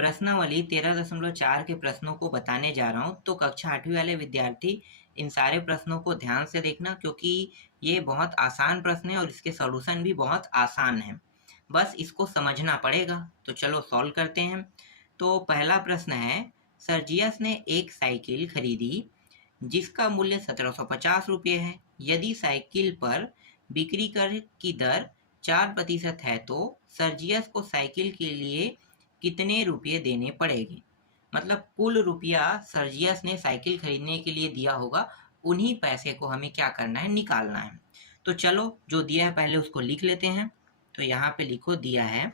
प्रश्नावली 13.4 के प्रश्नों को बताने जा रहा हूँ। तो कक्षा 8वीं वाले विद्यार्थी इन सारे प्रश्नों को ध्यान से देखना, क्योंकि ये बहुत आसान प्रश्न है और इसके सॉल्यूशन भी बहुत आसान है। बस इसको समझना पड़ेगा। तो चलो सॉल्व करते हैं। तो पहला प्रश्न है, सर्जियस ने एक साइकिल खरीदी जिसका मूल्य 1750 रुपये है। यदि साइकिल पर बिक्री कर की दर 4% है तो सर्जियस को साइकिल के लिए कितने रुपये देने पड़ेंगे। मतलब कुल रुपया सर्जियस ने साइकिल खरीदने के लिए दिया होगा, उन्हीं पैसे को हमें क्या करना है, निकालना है। तो चलो जो दिया है पहले उसको लिख लेते हैं। तो यहाँ पे लिखो, दिया है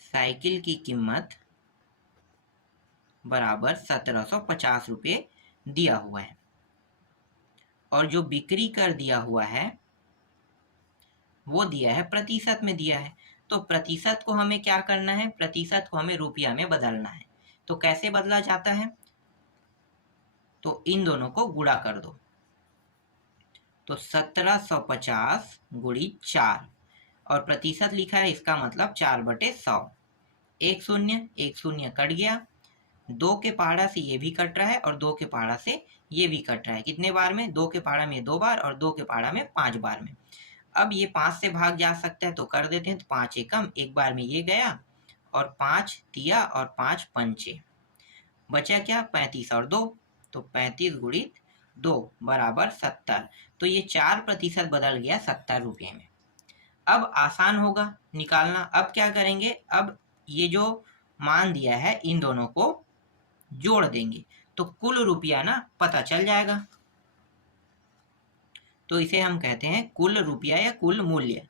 साइकिल की कीमत बराबर 1750 रुपये दिया हुआ है, और जो बिक्री कर दिया हुआ है वो दिया है प्रतिशत में दिया है। तो प्रतिशत को हमें क्या करना है, प्रतिशत को हमें रुपया में बदलना है। तो कैसे बदला जाता है, तो इन दोनों को गुणा कर दो। तो 1750 गुणी 4, और प्रतिशत लिखा है, इसका मतलब 4/100। एक शून्य कट गया, 2 के पहाड़ा से ये भी कट रहा है और 2 के पहाड़ा से ये भी कट रहा है। कितने बार में, 2 के पहाड़ा में 2 बार और 2 के पहाड़ा में 5 बार में। अब ये 5 से भाग जा सकता है तो कर देते हैं। तो 5 एकम, एक बार में ये गया, और 5 तिया और 5 पंचे, बचा क्या, 35 और 2। तो 35 गुणित 2 बराबर 70। तो ये 4% बदल गया 70 रुपये में। अब आसान होगा निकालना। अब क्या करेंगे, अब ये जो मान दिया है इन दोनों को जोड़ देंगे तो कुल रुपया ना पता चल जाएगा। तो इसे हम कहते हैं कुल रुपया या कुल मूल्य।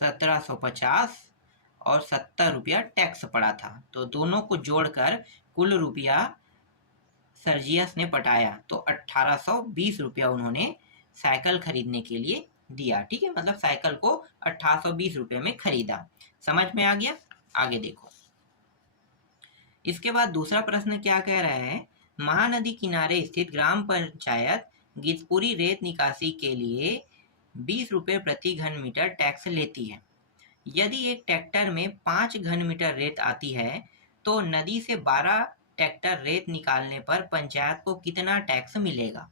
1750 और 70 रुपया टैक्स पड़ा था, तो दोनों को जोड़कर कुल रुपया सर्जियस ने पटाया। तो 1820 रुपया उन्होंने साइकिल खरीदने के लिए दिया। ठीक है, मतलब साइकिल को 1820 रुपये में खरीदा। समझ में आ गया। आगे देखो, इसके बाद दूसरा प्रश्न क्या कह रहा है, महानदी किनारे स्थित ग्राम पंचायत गिद्धपुरी रेत निकासी के लिए 20 रुपये प्रति घन मीटर टैक्स लेती है। यदि एक ट्रैक्टर में 5 घन मीटर रेत आती है तो नदी से 12 ट्रैक्टर रेत निकालने पर पंचायत को कितना टैक्स मिलेगा।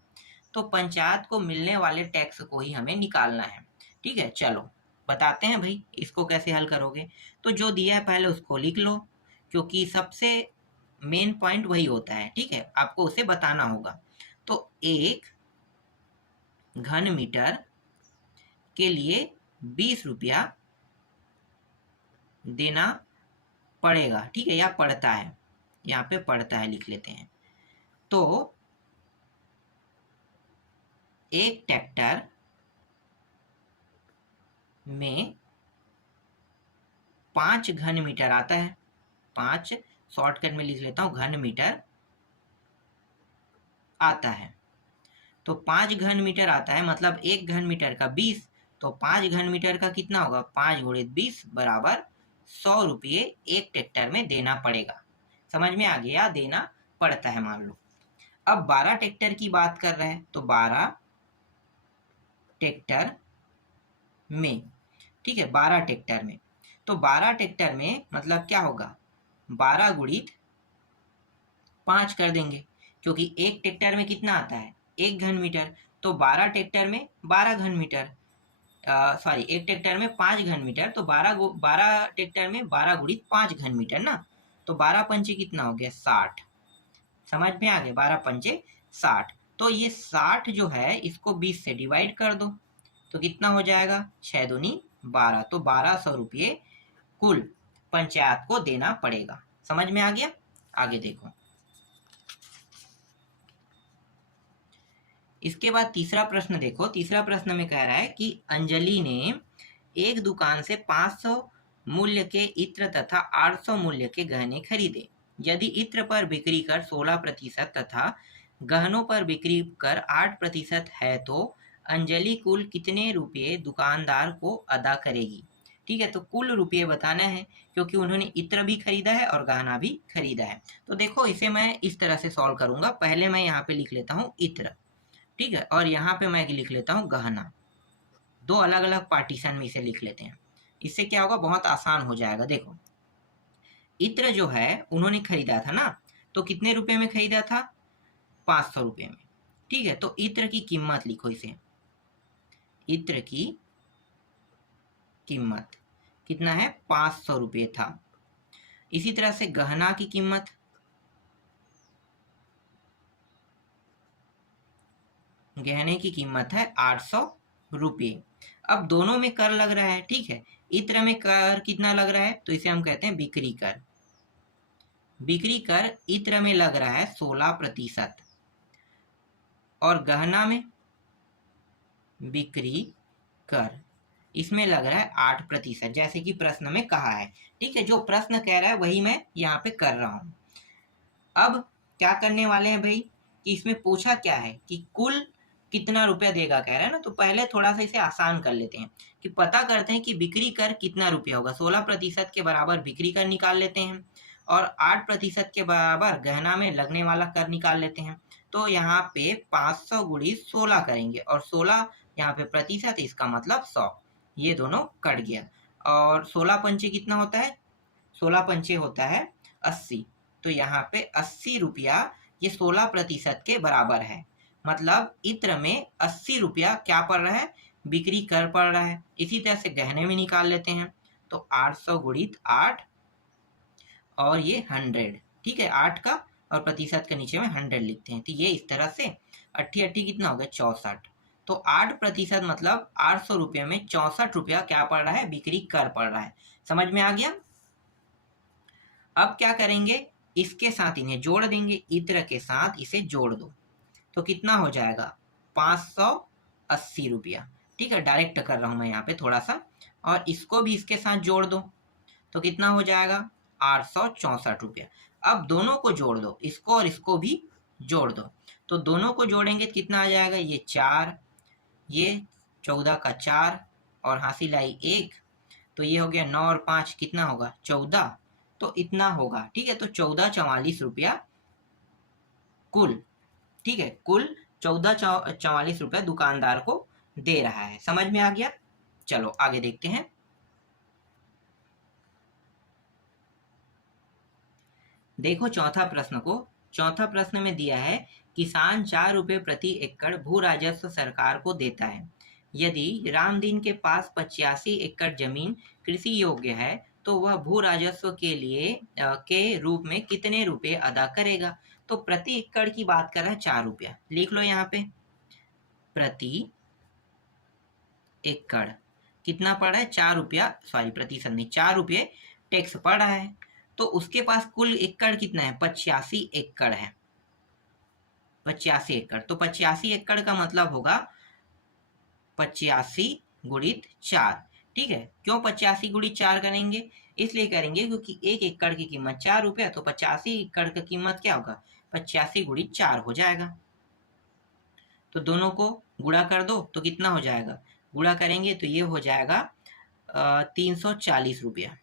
तो पंचायत को मिलने वाले टैक्स को ही हमें निकालना है। ठीक है, चलो बताते हैं भाई इसको कैसे हल करोगे। तो जो दिया है पहले उसको लिख लो, क्योंकि सबसे मेन पॉइंट वही होता है। ठीक है, आपको उसे बताना होगा। तो 1 घन मीटर के लिए 20 रुपया देना पड़ेगा। ठीक है, या पड़ता है, यहाँ पे पड़ता है लिख लेते हैं। तो एक ट्रैक्टर में 5 घन मीटर आता है। 5 शॉर्टकट में लिख लेता हूँ, घन मीटर आता है। तो 5 घन मीटर आता है, मतलब 1 घन मीटर का 20। तो 5 घन मीटर का कितना होगा, 5 गुणित 20 बराबर 100 रुपये एक ट्रैक्टर में देना पड़ेगा। समझ में आ गया, देना पड़ता है मान लो। अब 12 ट्रैक्टर की बात कर रहे हैं, तो 12 ट्रैक्टर में, ठीक है, 12 ट्रैक्टर में, तो 12 ट्रैक्टर में मतलब क्या होगा, 12 गुणित 5 कर देंगे, क्योंकि एक ट्रैक्टर में कितना आता है, 1 घन मीटर। तो 12 ट्रैक्टर में 12 घन मीटर, सॉरी, एक ट्रैक्टर में 5 घन मीटर, तो 12 ट्रैक्टर में 12 गुणित 5 घन मीटर ना। तो 12 पंचे कितना हो गया, 60। समझ में आ गया, 12 पंचे 60। तो ये 60 जो है इसको 20 से डिवाइड कर दो, तो कितना हो जाएगा, 6 दूनी 12। तो 1200 रुपये कुल पंचायत को देना पड़ेगा। समझ में आ गया। आगे देखो, इसके बाद तीसरा प्रश्न देखो। तीसरा प्रश्न में कह रहा है कि अंजलि ने एक दुकान से 500 मूल्य के इत्र तथा 800 मूल्य के गहने खरीदे। यदि इत्र पर बिक्री कर 16% तथा गहनों पर बिक्री कर 8% है तो अंजलि कुल कितने रुपये दुकानदार को अदा करेगी। ठीक है, तो कुल रुपये बताना है क्योंकि उन्होंने इत्र भी खरीदा है और गहना भी खरीदा है। तो देखो इसे मैं इस तरह से सॉल्व करूंगा। पहले मैं यहाँ पे लिख लेता हूँ इत्र, ठीक है, और यहाँ पे मैं लिख लेता हूँ गहना। दो अलग अलग पार्टीशन में इसे लिख लेते हैं। इससे क्या होगा, बहुत आसान हो जाएगा। देखो इत्र जो है उन्होंने खरीदा था ना, तो कितने रुपए में खरीदा था, 500 रुपये में। ठीक है, तो इत्र की कीमत लिखो इसे, इत्र की कीमत कितना है, 500 रुपये था। इसी तरह से गहना की कीमत, गहने की कीमत है 800 रुपये। अब दोनों में कर लग रहा है, ठीक है, इत्र में कर कितना लग रहा है, तो इसे हम कहते हैं बिक्री कर। बिक्री कर इत्र में लग रहा है 16%, और गहना में बिक्री कर इसमें लग रहा है 8%, जैसे कि प्रश्न में कहा है। ठीक है, जो प्रश्न कह रहा है वही मैं यहाँ पे कर रहा हूँ। अब क्या करने वाले हैं भाई, कि इसमें पूछा क्या है कि कुल कितना रुपया देगा कह रहा है ना, तो पहले थोड़ा सा इसे आसान कर लेते हैं कि पता करते हैं कि बिक्री कर कितना रुपया होगा। 16% के बराबर बिक्री कर निकाल लेते हैं और 8% के बराबर गहना में लगने वाला कर निकाल लेते हैं। तो यहाँ पे 500 गुणी 16 करेंगे और 16 यहाँ पे प्रतिशत, इसका मतलब 100। ये दोनों कट गया और 16 पंचे कितना होता है, 16 पंचे होता है 80। तो यहाँ पे 80 रुपया ये 16% के बराबर है। मतलब इत्र में 80 रुपया क्या पड़ रहा है, बिक्री कर पड़ रहा है। इसी तरह से गहने में निकाल लेते हैं, तो 800 गुणित 8 और ये 100। ठीक है, 8 का और प्रतिशत के नीचे में 100 लिखते हैं। तो ये इस तरह से 80 कितना हो गया, 64। तो 8% मतलब 800 रुपये में 64 रुपया क्या पड़ रहा है, बिक्री कर पड़ रहा है। समझ में आ गया। अब क्या करेंगे, इसके साथ इन्हें जोड़ देंगे, इत्र के साथ इसे जोड़ दो तो कितना हो जाएगा, 580 रुपया। ठीक है, डायरेक्ट कर रहा हूं मैं यहाँ पे थोड़ा सा, और इसको भी इसके साथ जोड़ दो तो कितना हो जाएगा, 864 रुपया। अब दोनों को जोड़ दो, इसको और इसको भी जोड़ दो, तो दोनों को जोड़ेंगे तो कितना आ जाएगा, ये 4, ये 14 का 4 और हासिल आई 1, तो ये हो गया 9 और 5 कितना होगा, 14। तो इतना होगा। ठीक है, तो 1444 रुपया कुल। ठीक है, कुल 1444 रुपया दुकानदार को दे रहा है। समझ में आ गया। चलो आगे देखते हैं। देखो चौथा प्रश्न को। चौथा प्रश्न में दिया है किसान 4 रुपये प्रति एकड़ भू राजस्व सरकार को देता है। यदि रामदीन के पास 85 एकड़ जमीन कृषि योग्य है तो वह भू राजस्व के लिए के रूप में कितने रुपए अदा करेगा। तो प्रति एकड़ की बात कर रहा है 4 रुपया, लिख लो यहाँ पे प्रति एकड़ कितना पड़ रहा है, 4 रुपया, सॉरी प्रतिशत नहीं, 4 रुपये टैक्स पड़ रहा है। तो उसके पास कुल एकड़ कितना है, 85 एकड़ है। 85 एकड़, तो 85 एकड़ का मतलब होगा 85 गुणित 4। ठीक है, क्यों 85 गुणित 4 करेंगे, इसलिए करेंगे क्योंकि 1 एकड़ की कीमत 4 रुपया, तो 85 एकड़ की कीमत क्या होगा, 85 गुणित 4 हो जाएगा। तो दोनों को गुणा कर दो तो कितना हो जाएगा, गुणा करेंगे तो ये हो जाएगा 340 रुपया।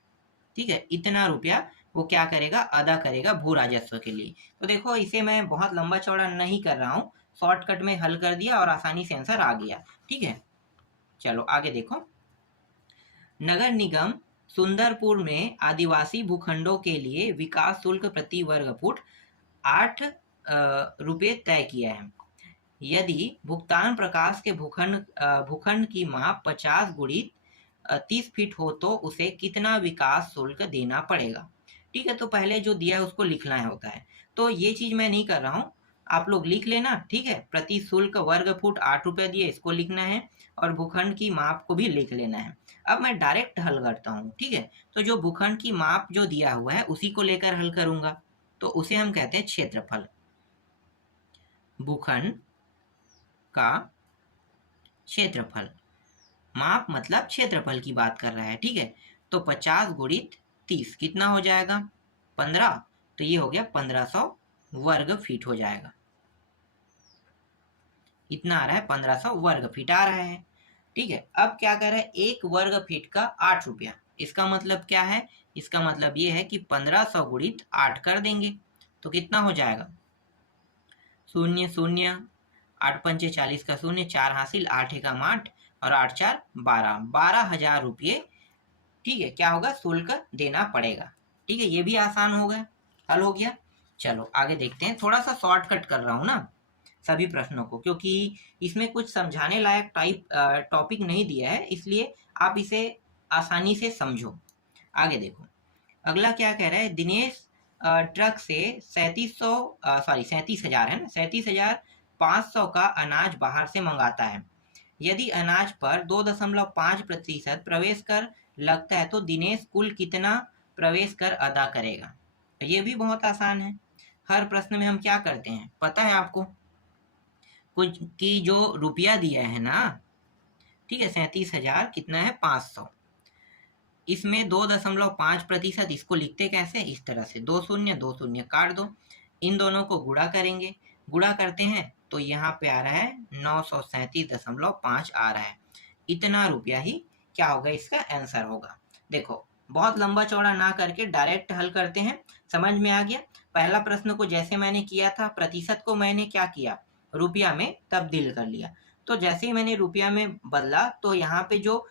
ठीक है, इतना रुपया वो क्या करेगा, अदा करेगा भू राजस्व के लिए। तो देखो इसे मैं बहुत लंबा चौड़ा नहीं कर रहा हूँ, शॉर्टकट में हल कर दिया और आसानी से आंसर आ गया। ठीक है, चलो आगे देखो। नगर निगम सुंदरपुर में आदिवासी भूखंडों के लिए विकास शुल्क प्रति वर्ग फुट 8 रुपये तय किया है। यदि भुगतान प्रकाश के भूखंड की माप 50 गुणित 30 फीट हो तो उसे कितना विकास शुल्क देना पड़ेगा। ठीक है, तो पहले जो दिया है उसको लिखना है होता है, तो ये चीज मैं नहीं कर रहा हूँ, आप लोग लिख लेना। ठीक है, प्रति शुल्क वर्ग फुट 8 रुपया दिए, इसको लिखना है और भूखंड की माप को भी लिख लेना है। अब मैं डायरेक्ट हल करता हूँ। ठीक है, तो जो भूखंड की माप जो दिया हुआ है उसी को लेकर हल करूंगा, तो उसे हम कहते हैं क्षेत्रफल। भूखंड का क्षेत्रफल, माप मतलब क्षेत्रफल की बात कर रहा है। ठीक है, तो 50 गुणित 30 कितना हो जाएगा, 15, तो ये हो गया 1500 वर्ग फीट हो जाएगा। इतना आ रहा है, 1500 वर्ग फीट आ रहा है। ठीक है। अब क्या कर रहा है, 1 वर्ग फीट का 8 रुपया। इसका मतलब क्या है, इसका मतलब ये है कि 1500 गुणित 8 कर देंगे तो कितना हो जाएगा, 0 0, 8 पंचे 40 का 0, 4 हासिल, 8 एकम 8 और 8 4 12, 12,000 रुपये, ठीक है, क्या होगा, शुल्क देना पड़ेगा। ठीक है, ये भी आसान हो गया, हल हो गया। चलो आगे देखते हैं, थोड़ा सा शॉर्टकट कर रहा हूँ ना सभी प्रश्नों को, क्योंकि इसमें कुछ समझाने लायक टॉपिक नहीं दिया है, इसलिए आप इसे आसानी से समझो। आगे देखो, अगला क्या कह रहा है, दिनेश ट्रक से 37,000 है ना, 37,500 का अनाज बाहर से मंगाता है। यदि अनाज पर 2.5% प्रवेश कर लगता है तो दिनेश कुल कितना प्रवेश कर अदा करेगा। ये भी बहुत आसान है, हर प्रश्न में हम क्या करते हैं पता है आपको, कुछ की जो रुपया दिया है ना, ठीक है, 37,000 कितना है, 500, इसमें 2.5%, इसको लिखते कैसे, इस तरह से, 2 शून्य काट दो, इन दोनों को गुणा करेंगे, गुणा करते हैं तो यहाँ पे आ रहा है 937.5 आ रहा है। इतना रुपया ही क्या होगा, इसका आंसर होगा। देखो बहुत लंबा चौड़ा ना करके डायरेक्ट हल करते हैं, समझ में आ गया। पहला प्रश्न को जैसे मैंने किया था, प्रतिशत को मैंने क्या किया, रुपया में तब्दील कर लिया, तो जैसे ही मैंने रुपया में बदला तो यहाँ पे जो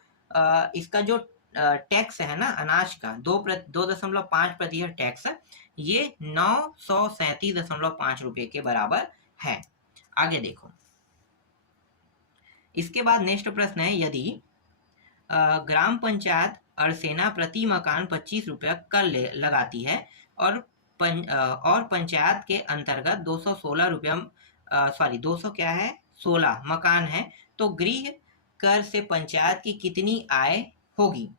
इसका जो टैक्स है ना अनाज का, 2.5% टैक्स, ये 937.5 रुपये के बराबर है। आगे देखो, इसके बाद नेक्स्ट प्रश्न है, यदि ग्राम पंचायत अरसेना प्रति मकान 25 रुपया कर लगाती है और पंचायत के अंतर्गत 216 रुपया 200 क्या है, 16 मकान है, तो गृह कर से पंचायत की कितनी आय होगी।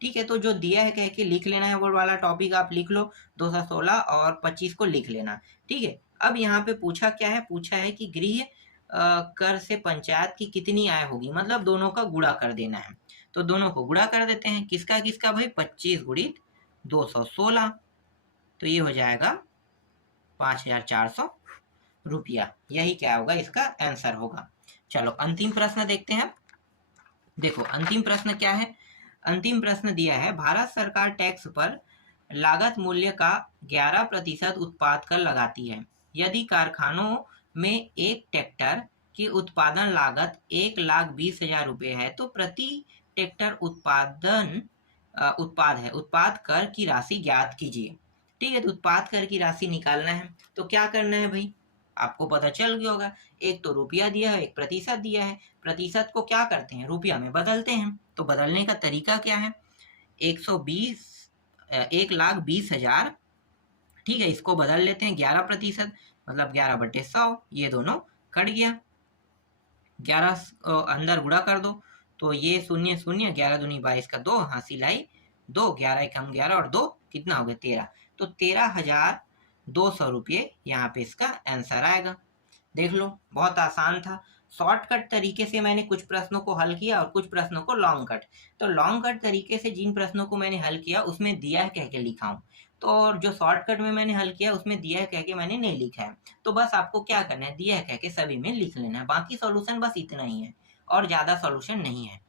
ठीक है, तो जो दिया है कह के लिख लेना है, वो वाला टॉपिक आप लिख लो, 216 और 25 को लिख लेना। ठीक है, अब यहाँ पे पूछा क्या है, पूछा है कि गृह कर से पंचायत की कितनी आय होगी, मतलब दोनों का गुणा कर देना है, तो दोनों को गुणा कर देते हैं, किसका किसका भाई, 25 गुणित 216, तो ये हो जाएगा 5,400 रुपया, यही क्या होगा, इसका आंसर होगा। चलो अंतिम प्रश्न देखते हैं। देखो अंतिम प्रश्न क्या है, अंतिम प्रश्न दिया है, भारत सरकार टैक्स पर लागत मूल्य का 11% उत्पाद कर लगाती है। यदि कारखानों में एक ट्रैक्टर की उत्पादन लागत 1,20,000 रुपये है तो प्रति ट्रैक्टर उत्पाद कर की राशि ज्ञात कीजिए। ठीक है, तो उत्पाद कर की राशि निकालना है, तो क्या करना है भाई, आपको पता चल गया होगा, एक तो रुपया दिया है, एक प्रतिशत दिया है, प्रतिशत को क्या करते हैं, रुपया में बदलते हैं। तो बदलने का तरीका क्या है, 1,20,000, ठीक है, इसको बदल लेते हैं 11%, मतलब 11/100, ये दोनों कट गया, 11 अंदर गुणा कर दो, तो ये 0 0, 11 दूनी 22 का 2 हासिल आई 2, 11 एकम 11 और 2 कितना हो गया, 13, तो 13,200 रुपये यहाँ पे इसका आंसर आएगा। देख लो बहुत आसान था, शॉर्टकट तरीके से मैंने कुछ प्रश्नों को हल किया और कुछ प्रश्नों को लॉन्ग कट। तो लॉन्ग कट तरीके से जिन प्रश्नों को मैंने हल किया उसमें दिया है कह के लिखा हूँ, तो जो शॉर्टकट में मैंने हल किया उसमें दिया है कह के मैंने नहीं लिखा है। तो बस आपको क्या करना है, दिया है कह के सभी में लिख लेना है, बाकी सॉल्यूशन बस इतना ही है और ज़्यादा सॉल्यूशन नहीं है।